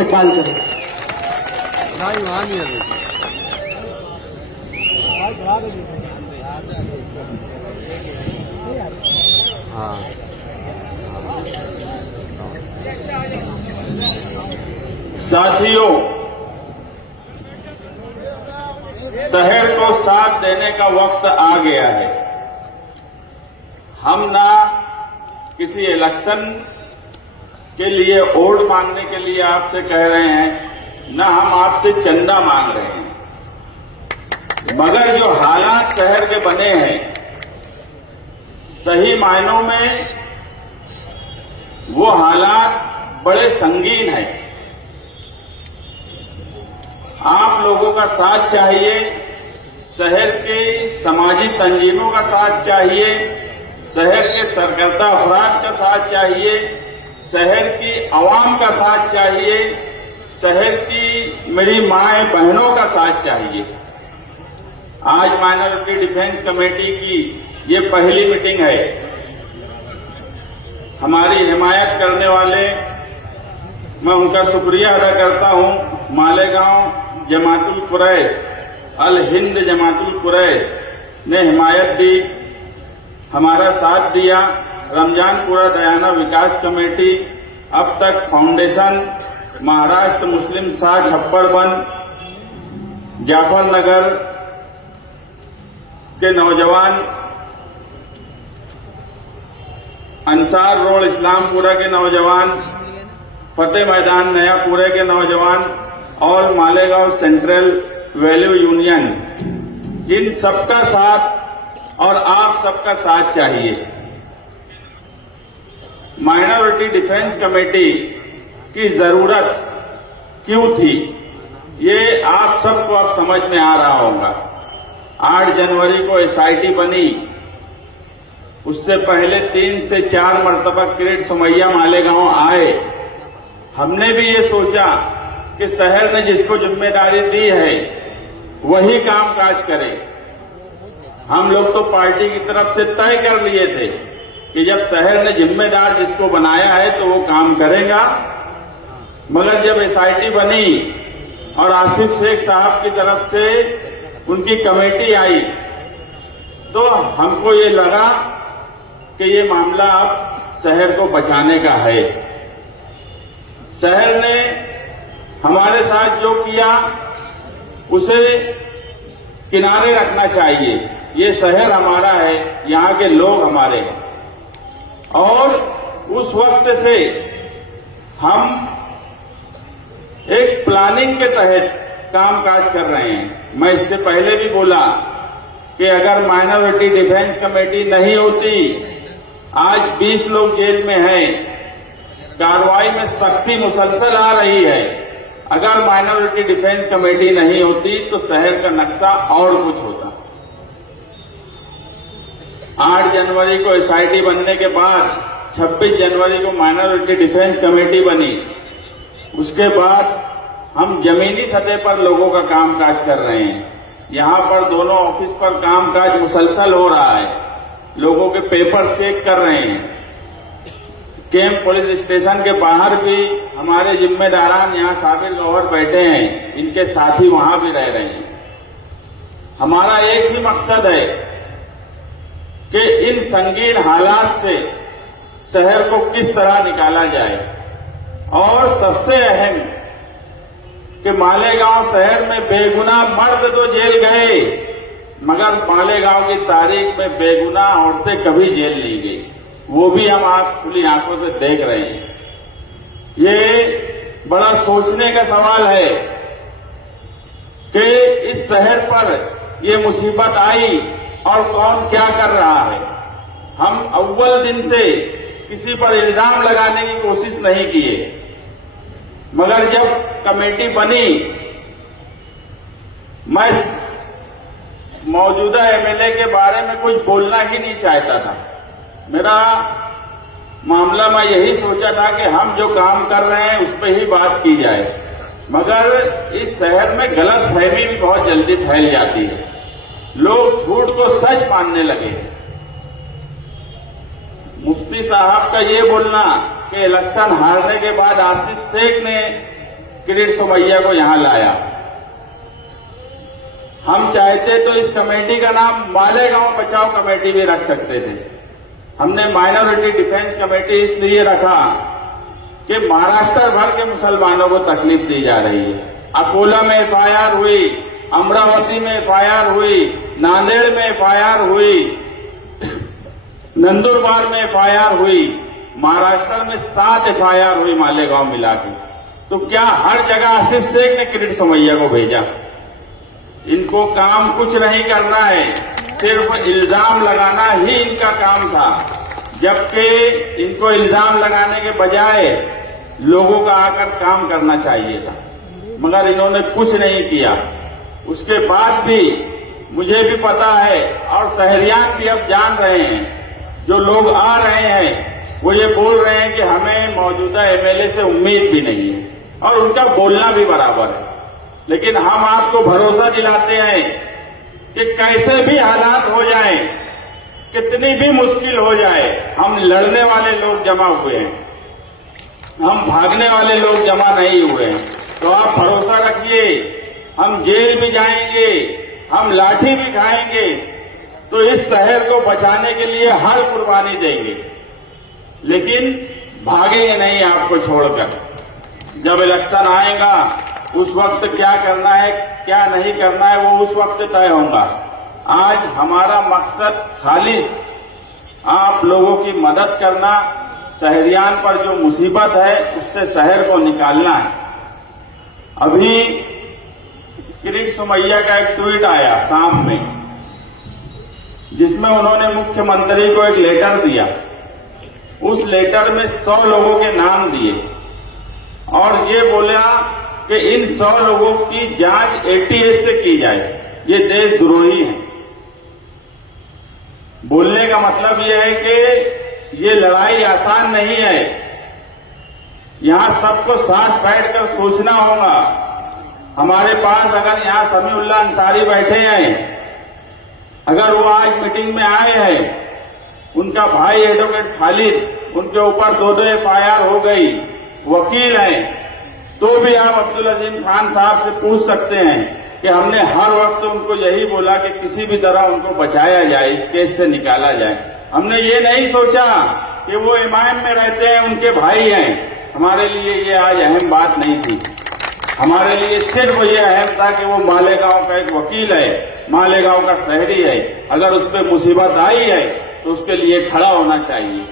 इस्तकबाल करें। साथियों, शहर को साथ देने का वक्त आ गया है। हम ना किसी इलेक्शन के लिए वोट मांगने के लिए आपसे कह रहे हैं, न हम आपसे चंदा मांग रहे हैं, मगर जो हालात शहर के बने हैं, सही मायनों में वो हालात बड़े संगीन हैं। आप लोगों का साथ चाहिए, शहर के समाजी तंजीमों का साथ चाहिए, शहर के सरकर्ता अफराद का साथ चाहिए, शहर की आवाम का साथ चाहिए, शहर की मेरी माएं बहनों का साथ चाहिए। आज माइनॉरिटी डिफेंस कमेटी की ये पहली मीटिंग है। हमारी हिमायत करने वाले, मैं उनका शुक्रिया अदा करता हूं। मालेगांव जमातुल कुरैश, अल हिंद जमातुल कुरैश ने हिमायत दी, हमारा साथ दिया। रमजानपुरा दयाना विकास कमेटी, अब तक फाउंडेशन, महाराष्ट्र मुस्लिम साथ छप्पड़बंद, जाफरनगर के नौजवान, अंसार रोड इस्लामपुरा के नौजवान, फतेह मैदान नयापुरे के नौजवान और मालेगांव सेंट्रल वैल्यू यूनियन, इन सबका साथ और आप सबका साथ चाहिए। माइनॉरिटी डिफेंस कमेटी की जरूरत क्यों थी, ये आप सबको अब समझ में आ रहा होगा। 8 जनवरी को एसआईटी बनी, उससे पहले 3 से 4 मरतबा किरीट सुमैया मालेगांव आए। हमने भी ये सोचा कि शहर ने जिसको जिम्मेदारी दी है वही काम काज करे। हम लोग तो पार्टी की तरफ से तय कर लिए थे कि जब शहर ने जिम्मेदार जिसको बनाया है तो वो काम करेगा। मगर जब एसआईटी बनी और आसिफ शेख साहब की तरफ से उनकी कमेटी आई, तो हमको ये लगा कि ये मामला अब शहर को बचाने का है। शहर ने हमारे साथ जो किया उसे किनारे रखना चाहिए। ये शहर हमारा है, यहाँ के लोग हमारे हैं, और उस वक्त से हम एक प्लानिंग के तहत कामकाज कर रहे हैं। मैं इससे पहले भी बोला कि अगर माइनॉरिटी डिफेंस कमेटी नहीं होती, आज 20 लोग जेल में हैं, कार्रवाई में सख्ती मुसलसल आ रही है। अगर माइनॉरिटी डिफेंस कमेटी नहीं होती तो शहर का नक्शा और कुछ होता। 8 जनवरी को एसआईटी बनने के बाद 26 जनवरी को माइनॉरिटी डिफेंस कमेटी बनी। उसके बाद हम जमीनी सतह पर लोगों का कामकाज कर रहे हैं। यहां पर दोनों ऑफिस पर कामकाज मुसलसल हो रहा है, लोगों के पेपर चेक कर रहे हैं। कैंप पुलिस स्टेशन के बाहर भी हमारे जिम्मेदारान यहाँ साबिर गौहर बैठे हैं, इनके साथी वहां भी रह रहे हैं। हमारा एक ही मकसद है कि इन संगीन हालात से शहर को किस तरह निकाला जाए, और सबसे अहम कि मालेगांव शहर में बेगुनाह मर्द तो जेल गए, मगर मालेगांव की तारीख में बेगुनाह औरतें कभी जेल नहीं गई। वो भी हम आप खुली आंखों से देख रहे हैं। ये बड़ा सोचने का सवाल है कि इस शहर पर ये मुसीबत आई और कौन क्या कर रहा है। हम अव्वल दिन से किसी पर इल्जाम लगाने की कोशिश नहीं किए, मगर जब कमेटी बनी, मैं मौजूदा एमएलए के बारे में कुछ बोलना ही नहीं चाहता था। मेरा मामला मैं यही सोचा था कि हम जो काम कर रहे हैं उस पर ही बात की जाए, मगर इस शहर में गलतफहमी भी बहुत जल्दी फैल जाती है। लोग झूठ को सच मानने लगे। मुफ्ती साहब का ये बोलना कि इलेक्शन हारने के बाद आसिफ शेख ने किरीट सोमैया को यहां लाया। हम चाहते तो इस कमेटी का नाम मालेगांव बचाओ कमेटी भी रख सकते थे। हमने माइनॉरिटी डिफेंस कमेटी इसलिए रखा कि महाराष्ट्र भर के मुसलमानों को तकलीफ दी जा रही है। अकोला में एफआईआर हुई, अमरावती में एफआईआर हुई, नांदेड़ में एफआईआर हुई, नंदुरबार में एफआईआर हुई, महाराष्ट्र में 7 एफआईआर हुई मालेगांव मिला के। तो क्या हर जगह आसिफ शेख ने किरीट सोमैया को भेजा? इनको काम कुछ नहीं करना है, सिर्फ इल्जाम लगाना ही इनका काम था, जबकि इनको इल्जाम लगाने के बजाय लोगों का आकर काम करना चाहिए था, मगर इन्होंने कुछ नहीं किया। उसके बाद भी मुझे भी पता है और शहरियान भी अब जान रहे हैं, जो लोग आ रहे हैं वो ये बोल रहे हैं कि हमें मौजूदा एमएलए से उम्मीद भी नहीं है, और उनका बोलना भी बराबर है। लेकिन हम आपको भरोसा दिलाते हैं कि कैसे भी हालात हो जाए, कितनी भी मुश्किल हो जाए, हम लड़ने वाले लोग जमा हुए हैं, हम भागने वाले लोग जमा नहीं हुए हैं। तो आप भरोसा रखिए, हम जेल भी जाएंगे, हम लाठी भी खाएंगे, तो इस शहर को बचाने के लिए हर कुर्बानी देंगे, लेकिन भागेंगे नहीं आपको छोड़कर। जब इलेक्शन आएगा उस वक्त क्या करना है क्या नहीं करना है वो उस वक्त तय होगा। आज हमारा मकसद खालिस आप लोगों की मदद करना, शहरियान पर जो मुसीबत है उससे शहर को निकालना है। अभी किरीट सोमैया का एक ट्वीट आया शाम में, जिसमें उन्होंने मुख्यमंत्री को एक लेटर दिया। उस लेटर में 100 लोगों के नाम दिए और ये बोला कि इन 100 लोगों की जांच एटीएस से की जाए, ये देशद्रोही हैं। बोलने का मतलब ये है कि ये लड़ाई आसान नहीं है, यहां सबको साथ बैठकर सोचना होगा। हमारे पास अगर यहां समीउल्लाह अंसारी बैठे हैं, अगर वो आज मीटिंग में आए हैं, उनका भाई एडवोकेट खालिद, उनके ऊपर 2 एफआईआर हो गई, वकील हैं, तो भी आप अब्दुल अजीम खान साहब से पूछ सकते हैं कि हमने हर वक्त उनको यही बोला कि किसी भी तरह उनको बचाया जाए, इस केस से निकाला जाए। हमने ये नहीं सोचा कि वो इमाम में रहते हैं, उनके भाई हैं। हमारे लिए ये आज अहम बात नहीं थी। हमारे लिए सिर्फ ये अहम था कि वो मालेगांव का एक वकील है, मालेगांव का शहरी है, अगर उस पर मुसीबत आई है तो उसके लिए खड़ा होना चाहिए।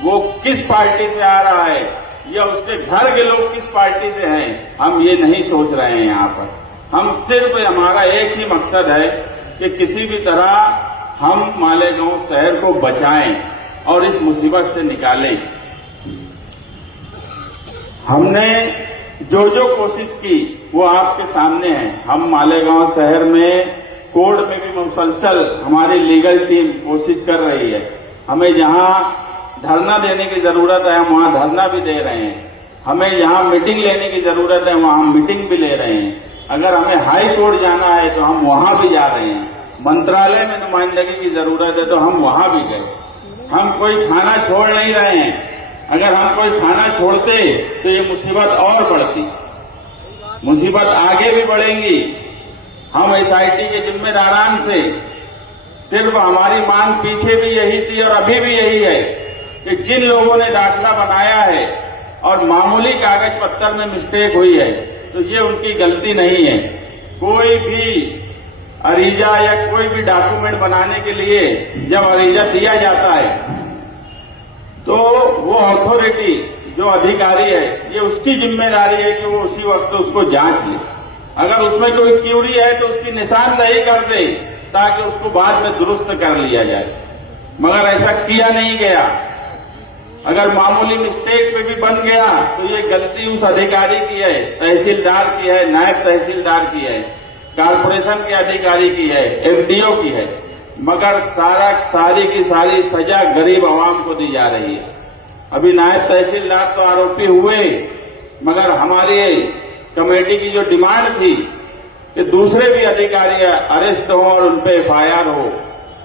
वो किस पार्टी से आ रहा है या उसके घर के लोग किस पार्टी से हैं, हम ये नहीं सोच रहे हैं यहाँ पर। हम सिर्फ, हमारा एक ही मकसद है कि किसी भी तरह हम मालेगांव शहर को बचाएं और इस मुसीबत से निकालें। हमने जो जो कोशिश की वो आपके सामने है। हम मालेगांव शहर में कोर्ट में भी मुसलसल हमारी लीगल टीम कोशिश कर रही है। हमें जहां धरना देने की जरूरत है हम वहां धरना भी दे रहे हैं, हमें जहां मीटिंग लेने की जरूरत है वहां हम मीटिंग भी ले रहे हैं। अगर हमें हाई कोर्ट जाना है तो हम वहां भी जा रहे हैं, मंत्रालय में नुमाइंदगी की जरूरत है तो हम वहां भी गए। हम कोई खाना छोड़ नहीं रहे हैं। अगर हम कोई खाना छोड़ते तो ये मुसीबत और बढ़ती, मुसीबत आगे भी बढ़ेंगी। हम एसआईटी के जिम्मेदारान से सिर्फ हमारी मांग पीछे भी यही थी और अभी भी यही है कि जिन लोगों ने दाखिला बनाया है और मामूली कागज पत्तर में मिस्टेक हुई है तो ये उनकी गलती नहीं है। कोई भी अरीजा या कोई भी डॉक्यूमेंट बनाने के लिए जब अरीजा दिया जाता है तो वो अथॉरिटी जो अधिकारी है ये उसकी जिम्मेदारी है कि वो उसी वक्त उसको जांच ले। अगर उसमें कोई क्यूरी है तो उसकी निशानदेही कर दे ताकि उसको बाद में दुरुस्त कर लिया जाए, मगर ऐसा किया नहीं गया। अगर मामूली मिस्टेक पे भी बन गया तो ये गलती उस अधिकारी की है, तहसीलदार की है, नायब तहसीलदार की है, कारपोरेशन के अधिकारी की है, एफडीओ की है, मगर सारी की सारी सजा गरीब आवाम को दी जा रही है। अभी नायब तहसीलदार तो आरोपी हुए, मगर हमारी कमेटी की जो डिमांड थी कि दूसरे भी अधिकारी अरेस्ट हो और उन पे एफआईआर हो,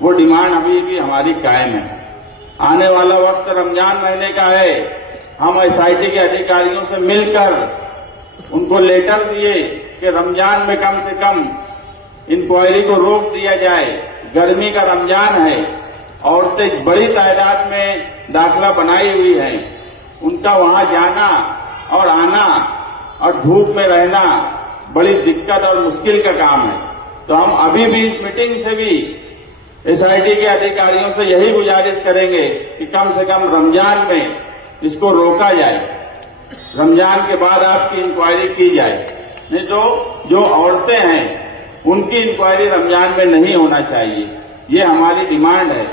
वो डिमांड अभी भी हमारी कायम है। आने वाला वक्त रमजान महीने का है, हम एसआईटी के अधिकारियों से मिलकर उनको लेटर दिए कि रमजान में कम से कम इंक्वायरी को रोक दिया जाए। गर्मी का रमजान है, औरतें बड़ी तादाद में दाखिला बनाई हुई हैं, उनका वहां जाना और आना और धूप में रहना बड़ी दिक्कत और मुश्किल का काम है। तो हम अभी भी इस मीटिंग से भी एसआईटी के अधिकारियों से यही गुजारिश करेंगे कि कम से कम रमजान में इसको रोका जाए, रमजान के बाद आपकी इंक्वायरी की जाए। नहीं तो जो औरतें हैं उनकी इंक्वायरी रमजान में नहीं होना चाहिए, ये हमारी डिमांड है।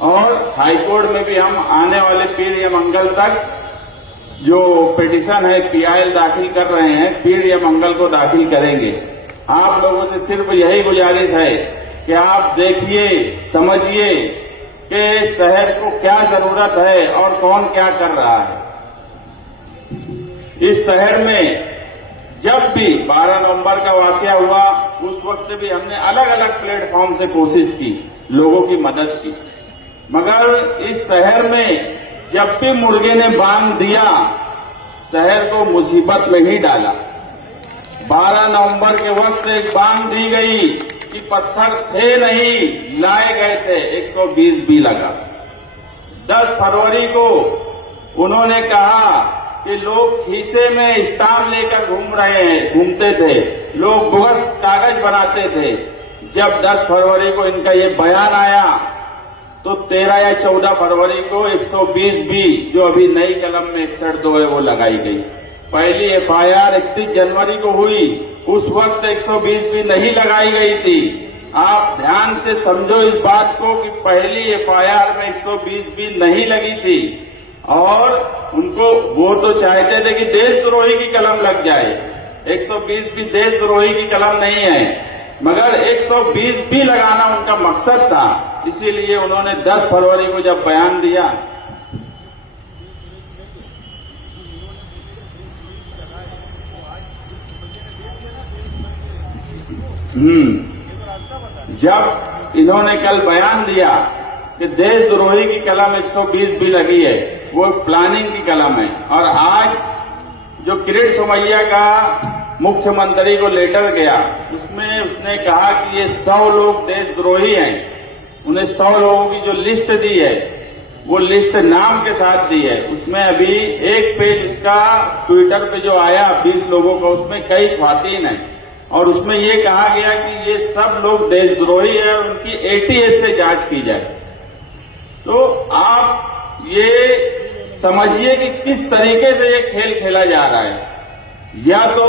और हाईकोर्ट में भी हम आने वाले पीर या मंगल तक जो पिटीशन है पीआईएल दाखिल कर रहे हैं, पीर या मंगल को दाखिल करेंगे। आप लोगों से सिर्फ यही गुजारिश है कि आप देखिए, समझिए कि शहर को क्या जरूरत है और कौन क्या कर रहा है। इस शहर में जब भी 12 नवंबर का वाकया हुआ उस वक्त भी हमने अलग अलग प्लेटफॉर्म से कोशिश की, लोगों की मदद की, मगर इस शहर में जब भी मुर्गे ने बांध दिया शहर को मुसीबत में ही डाला। 12 नवंबर के वक्त एक बांध दी गई कि पत्थर थे नहीं, लाए गए थे, 120 भी लगा। 10 फरवरी को उन्होंने कहा कि लोग खीसे में स्टाम्प लेकर घूमते थे, लोग बोगस कागज बनाते थे। जब 10 फरवरी को इनका ये बयान आया तो 13 या 14 फरवरी को 120 भी जो अभी नई कलम में 61(2) है वो लगाई गई। पहली एफआईआर 31 जनवरी को हुई, उस वक्त 120 भी नहीं लगाई गई थी। आप ध्यान से समझो इस बात को कि पहली एफआईआर में 120 भी नहीं लगी थी और उनको वो तो चाहते थे कि देशद्रोही की कलम लग जाए। 120 भी देशद्रोही की कलम नहीं है, मगर 120 भी लगाना उनका मकसद था। इसीलिए उन्होंने 10 फरवरी को जब बयान दिया जब इन्होंने कल बयान दिया कि देशद्रोही की कलम 120 भी लगी है, वो प्लानिंग की कलम है। और आज जो किरीट सोमैया का मुख्यमंत्री को लेटर गया उसमें उसने कहा कि ये 100 लोग देशद्रोही हैं। उन्हें 100 लोगों की जो लिस्ट दी है वो लिस्ट नाम के साथ दी है। उसमें अभी एक पेज उसका ट्विटर पे जो आया 20 लोगों का, उसमें कई ख्वातीन हैं और उसमें ये कहा गया कि ये सब लोग देशद्रोही है और उनकी एटीएस से जांच की जाए। तो आप ये समझिए कि किस तरीके से ये खेल खेला जा रहा है। या तो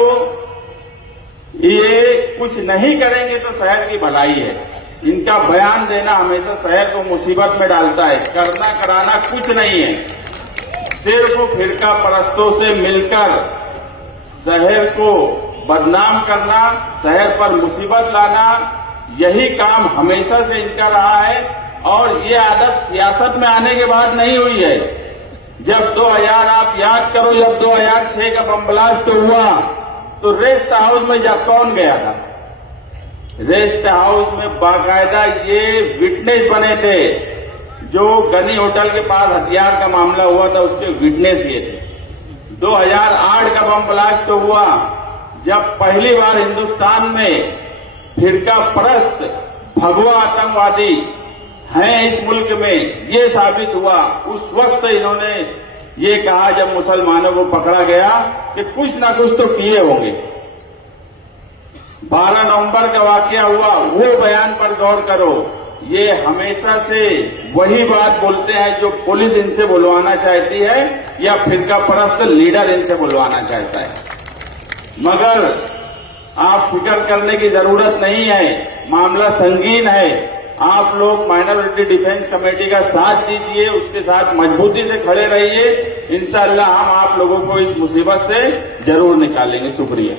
ये कुछ नहीं करेंगे तो शहर की भलाई है, इनका बयान देना हमेशा शहर को मुसीबत में डालता है। करना कराना कुछ नहीं है, सिर्फ फिरका परस्तों से मिलकर शहर को बदनाम करना, शहर पर मुसीबत लाना, यही काम हमेशा से इनका रहा है। और ये आदत सियासत में आने के बाद नहीं हुई है। जब 2000 आप याद करो, जब 2006 का बम ब्लास्ट हुआ तो रेस्ट हाउस में जब कौन गया था? रेस्ट हाउस में बाकायदा ये विटनेस बने थे, जो गनी होटल के पास हथियार का मामला हुआ था उसके विटनेस ये थे। 2008 का बम ब्लास्ट हुआ जब पहली बार हिंदुस्तान में फिरका परस्त भगवा आतंकवादी हैं इस मुल्क में, ये साबित हुआ। उस वक्त इन्होंने ये कहा जब मुसलमानों को पकड़ा गया कि कुछ ना कुछ तो किए होंगे। 12 नवंबर का वाकया हुआ, वो बयान पर गौर करो। ये हमेशा से वही बात बोलते हैं जो पुलिस इनसे बुलवाना चाहती है या फिरका परस्त लीडर इनसे बुलवाना चाहता है। मगर आप फिक्र करने की जरूरत नहीं है, मामला संगीन है। आप लोग माइनॉरिटी डिफेंस कमेटी का साथ दीजिए, उसके साथ मजबूती से खड़े रहिए। इंशाअल्लाह हम आप लोगों को इस मुसीबत से जरूर निकालेंगे। शुक्रिया।